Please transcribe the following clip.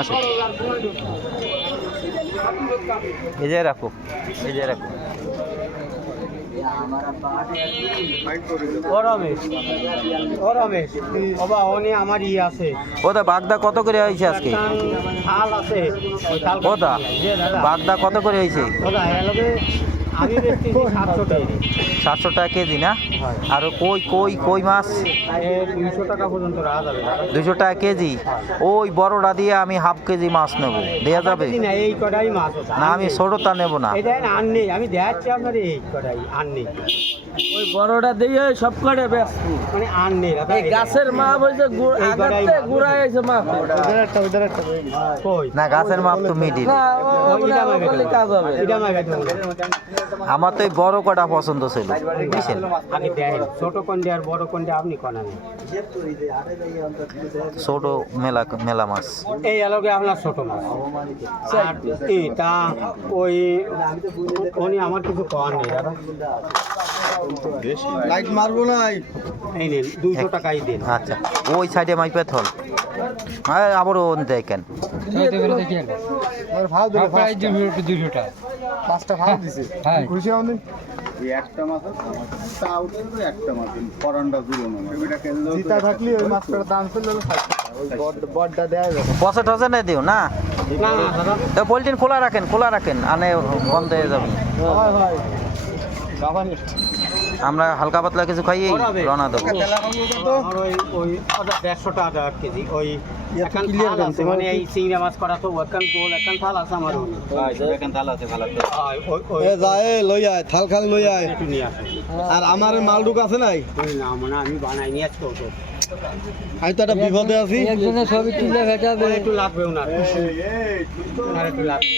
আসো, এই যে রাখো, এই যে রাখো। আমার ই আছে ওদা বাগদা কত করে হয়েছে আজকে? শাল আছে ওদা বাগদা কত করে হয়েছে? আমি বেচতেছি 700 টাকা 700 টাকা কেজি না? আর কই কই কই মাছ 200 টাকা পর্যন্ত রাখা যাবে 200 টাকা কেজি। ওই বড়টা দিয়ে আমি হাফ কেজি মাছ নেবো, দেওয়া যাবে? না এই কটাই মাছ না আমি ছোটটা নেব না। এটা আর নেই, আমি দেখাচ্ছি আপনার এই কটাই আর নেই। ওই বড়টা দিয়ে সব করে ব্যস্ত মানে আর নেই এই গাছের মাপ হয়েছে গুড়া হয়েছে মাপ কই না গাছের মাপ তো মিডিল। না বলে কাজ হবে। এটা আমার কাছে আমার তো এই বড় কটা পছন্দ ছিল, বুঝছেন? আগে দেখেন ছোট কোনটা আর বড় কোনটা আপনি কোন আনেন। ছোট মেলা মেলা মাছ। এই আলোকে আপনার ছোট মাছ আর এটা ওই উনি আমার কিছু কর নেই দাদা। লাইট মারবো না এই নেন 200 টাকাই দিন। আচ্ছা ওই সাইডে মাইপে থল, হ্যাঁ আবারও দেখেন। একটা মাছ একটা মাছ পরানটা জুড়ো না এটা থাকলে ওই মাছটার দাম ছিল বড়টা দেওয়া যাবে। পচা টসা নেই দিও না, না না দাদা তো পলিথিন খোলা রাখেন, খোলা রাখেন, আনে বন্ধ হয়ে যাবে। আমরা হালকা পাতলা কিছু খাইয়ে রওনা দেবো। আমার ওই 150 টাকা কেজি ওই এখন থাল আছে, মানে এই চিংড়া মাছ করা তো এখন গোল এখন থাল আছে আমার ওই এখন তাল আছে ভালো। যায় লই আয় থাল খাল লই আয়। একটু নিয়ে আসে আর আমার মালডুক আছে নাই, না মানে আমি বানাই নিয়ে আসতো তো আমি তো একটা বিপদে আছি। একটু লাগবে ওনার আর একটু লাগবে।